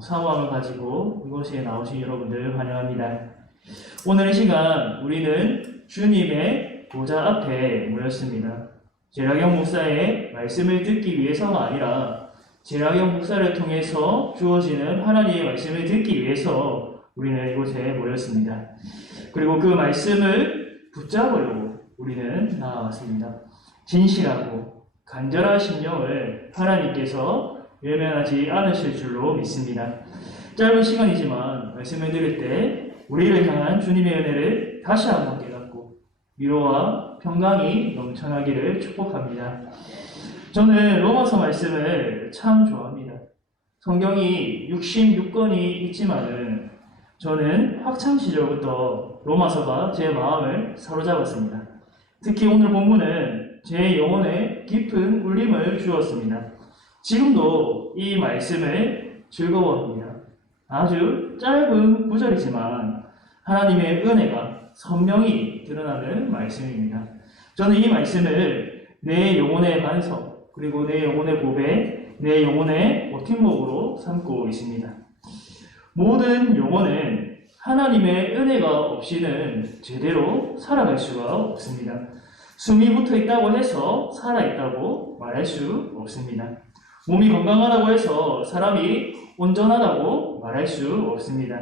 사모함을 가지고 이곳에 나오신 여러분들 환영합니다. 오늘 이 시간 우리는 주님의 보좌 앞에 모였습니다. 제라경 목사의 말씀을 듣기 위해서가 아니라 제라경 목사를 통해서 주어지는 하나님의 말씀을 듣기 위해서 우리는 이곳에 모였습니다. 그리고 그 말씀을 붙잡으려고 우리는 나아왔습니다. 진실하고 간절한 심령을 하나님께서 외면하지 않으실 줄로 믿습니다. 짧은 시간이지만 말씀을 드릴 때 우리를 향한 주님의 은혜를 다시 한번 깨닫고 위로와 평강이 넘쳐나기를 축복합니다. 저는 로마서 말씀을 참 좋아합니다. 성경이 66권이 있지만은 저는 학창시절부터 로마서가 제 마음을 사로잡았습니다. 특히 오늘 본문은 제 영혼에 깊은 울림을 주었습니다. 지금도 이 말씀을 즐거워합니다. 아주 짧은 구절이지만 하나님의 은혜가 선명히 드러나는 말씀입니다. 저는 이 말씀을 내 영혼의 반석, 그리고 내 영혼의 보배, 내 영혼의 버팀목으로 삼고 있습니다. 모든 영혼은 하나님의 은혜가 없이는 제대로 살아갈 수가 없습니다. 숨이 붙어 있다고 해서 살아있다고 말할 수 없습니다. 몸이 건강하다고 해서 사람이 온전하다고 말할 수 없습니다.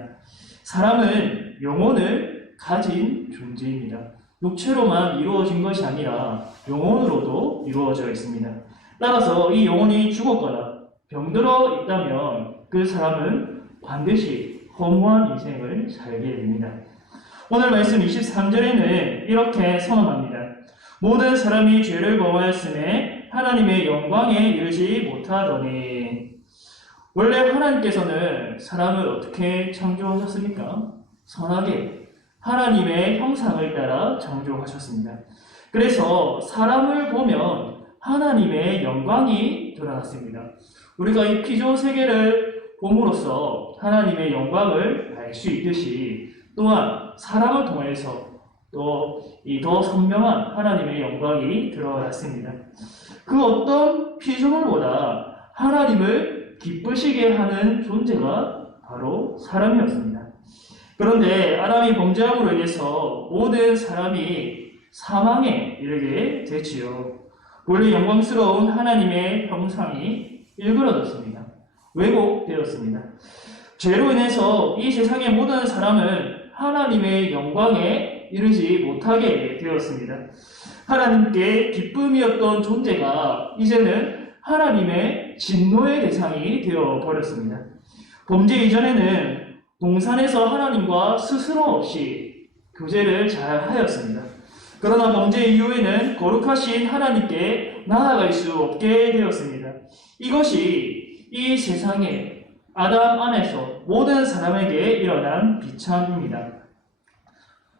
사람은 영혼을 가진 존재입니다. 육체로만 이루어진 것이 아니라 영혼으로도 이루어져 있습니다. 따라서 이 영혼이 죽었거나 병들어 있다면 그 사람은 반드시 허무한 인생을 살게 됩니다. 오늘 말씀 23절에는 이렇게 선언합니다. 모든 사람이 죄를 범하였음에 하나님의 영광에 이르지 못하더니. 원래 하나님께서는 사람을 어떻게 창조하셨습니까? 선하게 하나님의 형상을 따라 창조하셨습니다. 그래서 사람을 보면 하나님의 영광이 드러났습니다. 우리가 이 피조 세계를 봄으로써 하나님의 영광을 알 수 있듯이 또한 사람을 통해서 또 이 더 선명한 하나님의 영광이 드러났습니다. 그 어떤 피조물보다 하나님을 기쁘시게 하는 존재가 바로 사람이었습니다. 그런데 아담이 범죄함으로 인해서 모든 사람이 사망에 이르게 됐지요. 원래 영광스러운 하나님의 형상이 일그러졌습니다. 왜곡되었습니다. 죄로 인해서 이 세상의 모든 사람은 하나님의 영광에 이르지 못하게 되었습니다. 하나님께 기쁨이었던 존재가 이제는 하나님의 진노의 대상이 되어버렸습니다. 범죄 이전에는 동산에서 하나님과 스스럼 없이 교제를 잘 하였습니다. 그러나 범죄 이후에는 거룩하신 하나님께 나아갈 수 없게 되었습니다. 이것이 이 세상에 아담 안에서 모든 사람에게 일어난 비참입니다.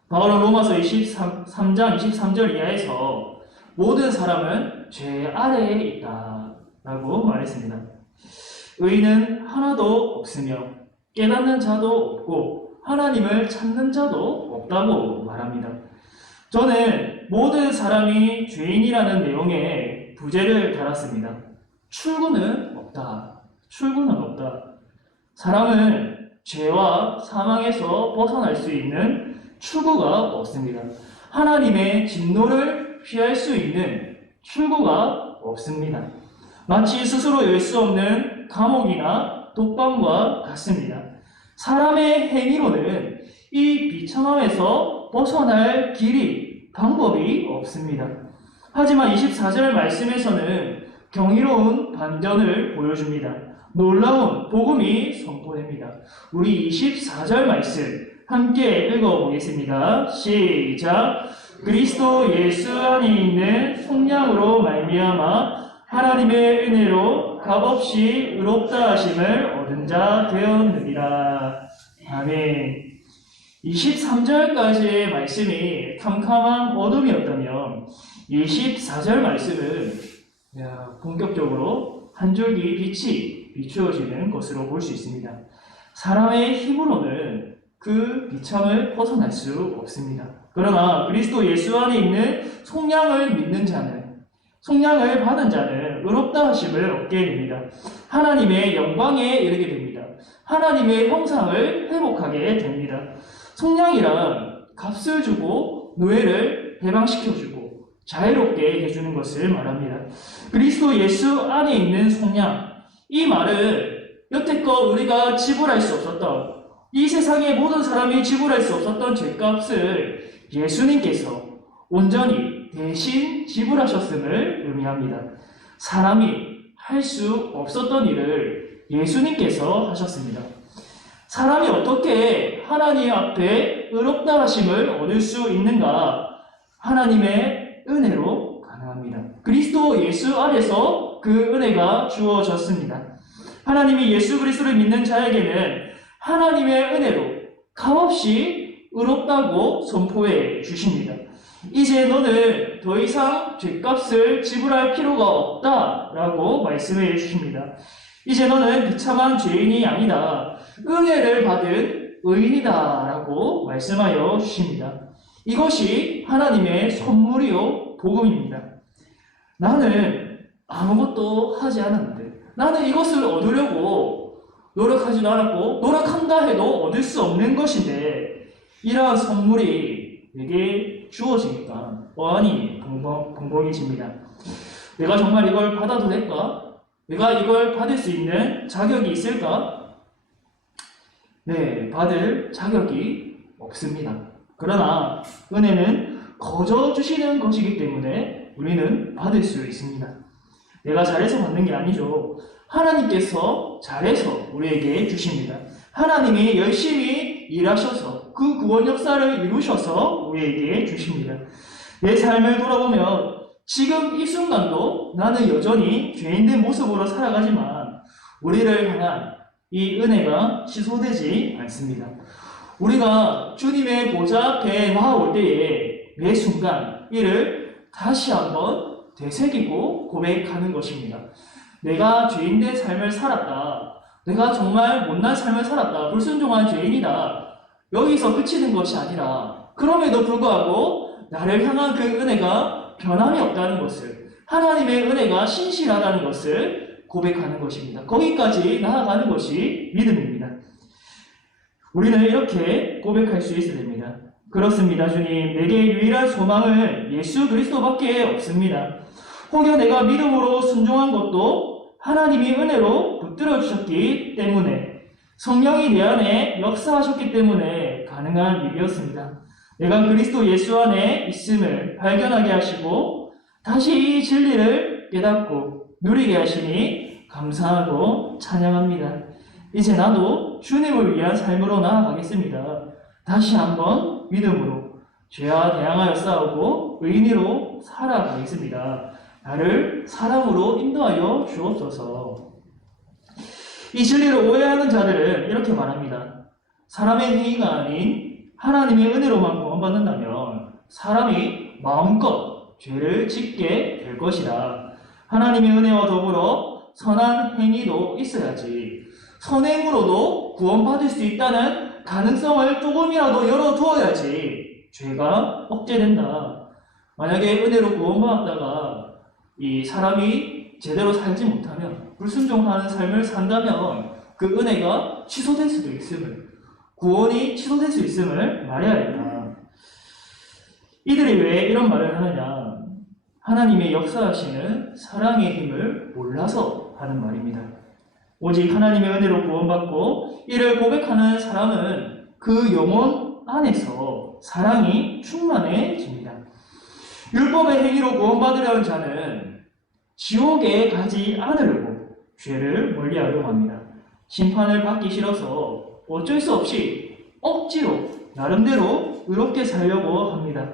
바울은 로마서 3장 23절 이하에서 모든 사람은 죄 아래에 있다 라고 말했습니다. 의인은 하나도 없으며 깨닫는 자도 없고 하나님을 찾는 자도 없다고 말합니다. 저는 모든 사람이 죄인이라는 내용의 부제를 달았습니다. 출구는 없다. 출구는 없다. 사람은 죄와 사망에서 벗어날 수 있는 출구가 없습니다. 하나님의 진노를 피할 수 있는 출구가 없습니다. 마치 스스로 열 수 없는 감옥이나 독방과 같습니다. 사람의 행위로는 이 비참함에서 벗어날 길이, 방법이 없습니다. 하지만 24절 말씀에서는 경이로운 반전을 보여줍니다. 놀라운 복음이 선포됩니다. 우리 24절 말씀 함께 읽어보겠습니다. 시작. 그리스도 예수 안에 있는 속량으로 말미암아 하나님의 은혜로 값없이 의롭다 하심을 얻은 자 되었느니라. 아멘. 23절까지의 말씀이 캄캄한 어둠이었다면 24절 말씀은 본격적으로 한 줄기 빛이 비추어지는 것으로 볼 수 있습니다. 사람의 힘으로는 그 비참을 벗어날 수 없습니다. 그러나 그리스도 예수 안에 있는 속량을 믿는 자는, 속량을 받은 자는 사람은 의롭다 하심을 얻게 됩니다. 하나님의 영광에 이르게 됩니다. 하나님의 형상을 회복하게 됩니다. 속량이란 값을 주고 노예를 해방시켜주고 자유롭게 해주는 것을 말합니다. 그리스도 예수 안에 있는 속량, 이 말은 여태껏 우리가 지불할 수 없었던, 이 세상의 모든 사람이 지불할 수 없었던 죄값을 예수님께서 온전히 대신 지불하셨음을 의미합니다. 사람이 할 수 없었던 일을 예수님께서 하셨습니다. 사람이 어떻게 하나님 앞에 의롭다 하심을 얻을 수 있는가? 하나님의 은혜로 가능합니다. 그리스도 예수 안에서 그 은혜가 주어졌습니다. 하나님이 예수 그리스도를 믿는 자에게는 하나님의 은혜로 값없이 의롭다고 선포해 주십니다. 이제 너는 더 이상 죄값을 지불할 필요가 없다라고 말씀해 주십니다. 이제 너는 비참한 죄인이 아니다. 은혜를 받은 의인이다라고 말씀하여 주십니다. 이것이 하나님의 선물이요 복음입니다. 나는 아무것도 하지 않았는데, 나는 이것을 얻으려고 노력하지도 않았고 노력한다 해도 얻을 수 없는 것인데, 이러한 선물이 내게 주어지니까 어안이 벙벙해집니다. 내가 정말 이걸 받아도 될까? 내가 이걸 받을 수 있는 자격이 있을까? 네, 받을 자격이 없습니다. 그러나 은혜는 거저 주시는 것이기 때문에 우리는 받을 수 있습니다. 내가 잘해서 받는 게 아니죠. 하나님께서 잘해서 우리에게 주십니다. 하나님이 열심히 일하셔서 그 구원 역사를 이루셔서 우리에게 주십니다. 내 삶을 돌아보면 지금 이 순간도 나는 여전히 죄인된 모습으로 살아가지만 우리를 향한 이 은혜가 취소되지 않습니다. 우리가 주님의 보좌 앞에 나아올 때에 매 순간 이를 다시 한번 되새기고 고백하는 것입니다. 내가 죄인된 삶을 살았다. 내가 정말 못난 삶을 살았다. 불순종한 죄인이다. 여기서 그치는 것이 아니라 그럼에도 불구하고 나를 향한 그 은혜가 변함이 없다는 것을, 하나님의 은혜가 신실하다는 것을 고백하는 것입니다. 거기까지 나아가는 것이 믿음입니다. 우리는 이렇게 고백할 수 있어야 됩니다. 그렇습니다, 주님. 내게 유일한 소망은 예수 그리스도밖에 없습니다. 혹여 내가 믿음으로 순종한 것도 하나님이 은혜로 붙들어 주셨기 때문에, 성령이 내 안에 역사하셨기 때문에 가능한 일이었습니다. 내가 그리스도 예수 안에 있음을 발견하게 하시고 다시 이 진리를 깨닫고 누리게 하시니 감사하고 찬양합니다. 이제 나도 주님을 위한 삶으로 나아가겠습니다. 다시 한번 믿음으로 죄와 대항하여 싸우고 의인으로 살아가겠습니다. 나를 사랑으로 인도하여 주옵소서. 이 진리를 오해하는 자들은 이렇게 말합니다. 사람의 행위가 아닌 하나님의 은혜로만 구원받는다면 사람이 마음껏 죄를 짓게 될 것이다. 하나님의 은혜와 더불어 선한 행위도 있어야지. 선행으로도 구원받을 수 있다는 가능성을 조금이라도 열어두어야지 죄가 억제된다. 만약에 은혜로 구원받았다가 이 사람이 제대로 살지 못하면, 불순종하는 삶을 산다면 그 은혜가 취소될 수도 있음을, 구원이 취소될 수 있음을 말해야 한다. 이들이 왜 이런 말을 하느냐? 하나님의 역사하시는 사랑의 힘을 몰라서 하는 말입니다. 오직 하나님의 은혜로 구원받고 이를 고백하는 사람은 그 영혼 안에서 사랑이 충만해집니다. 율법의 행위로 구원받으려는 자는 지옥에 가지 않으려고 죄를 멀리하려고 합니다. 심판을 받기 싫어서 어쩔 수 없이 억지로 나름대로 의롭게 살려고 합니다.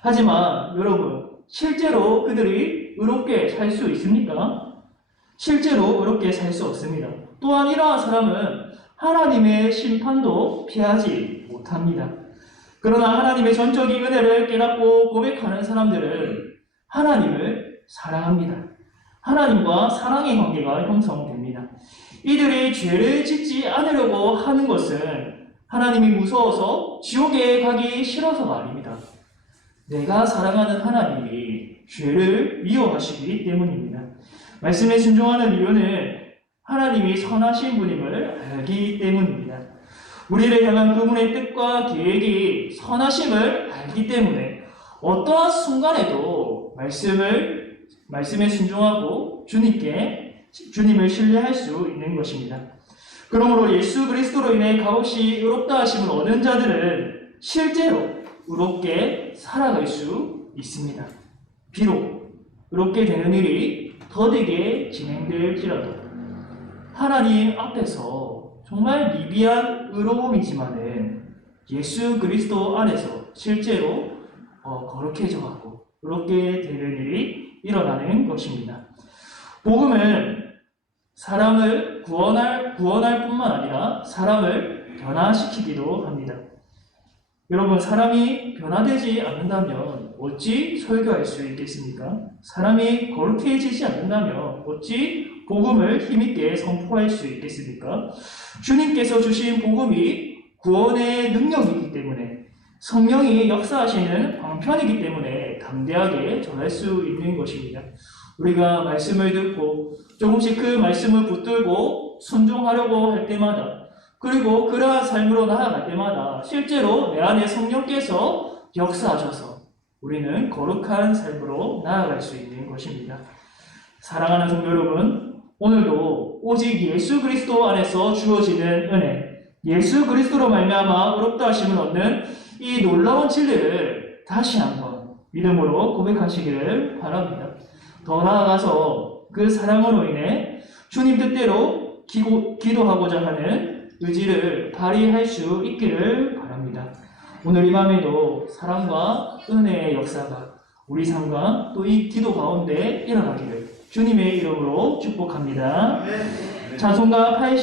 하지만 여러분, 실제로 그들이 의롭게 살 수 있습니까? 실제로 의롭게 살 수 없습니다. 또한 이러한 사람은 하나님의 심판도 피하지 못합니다. 그러나 하나님의 전적인 은혜를 깨닫고 고백하는 사람들은 하나님을 사랑합니다. 하나님과 사랑의 관계가 형성됩니다. 이들이 죄를 짓지 않으려고 하는 것은 하나님이 무서워서 지옥에 가기 싫어서가 아닙니다. 내가 사랑하는 하나님이 죄를 미워하시기 때문입니다. 말씀에 순종하는 이유는 하나님이 선하신 분임을 알기 때문입니다. 우리를 향한 그분의 뜻과 계획이 선하심을 알기 때문에 어떠한 순간에도 말씀에 순종하고 주님을 신뢰할 수 있는 것입니다. 그러므로 예수 그리스도로 인해 값없이 의롭다 하심을 얻은 자들은 실제로 의롭게 살아갈 수 있습니다. 비록 의롭게 되는 일이 더디게 진행될지라도 하나님 앞에서 정말 미비한 의로움이지만은 예수 그리스도 안에서 실제로 거룩해져가고 의롭게 되는 일이 일어나는 것입니다. 복음은 사람을 구원할 뿐만 아니라 사람을 변화시키기도 합니다. 여러분, 사람이 변화되지 않는다면 어찌 설교할 수 있겠습니까? 사람이 거룩해지지 않는다면 어찌 복음을 힘있게 선포할 수 있겠습니까? 주님께서 주신 복음이 구원의 능력이기 때문에, 성령이 역사하시는 방편이기 때문에 담대하게 전할 수 있는 것입니다. 우리가 말씀을 듣고 조금씩 그 말씀을 붙들고 순종하려고 할 때마다, 그리고 그러한 삶으로 나아갈 때마다 실제로 내 안에 성령께서 역사하셔서 우리는 거룩한 삶으로 나아갈 수 있는 것입니다. 사랑하는 성도 여러분, 오늘도 오직 예수 그리스도 안에서 주어지는 은혜, 예수 그리스도로 말미암아 의롭다 하심을 얻는 이 놀라운 진리를 다시 한번 믿음으로 고백하시기를 바랍니다. 더 나아가서 그 사랑으로 인해 주님 뜻대로 기도하고자 하는 의지를 발휘할 수 있기를 바랍니다. 오늘 이 밤에도 사랑과 은혜의 역사가 우리 삶과 또 이 기도 가운데 일어나기를 주님의 이름으로 축복합니다. 찬송가 80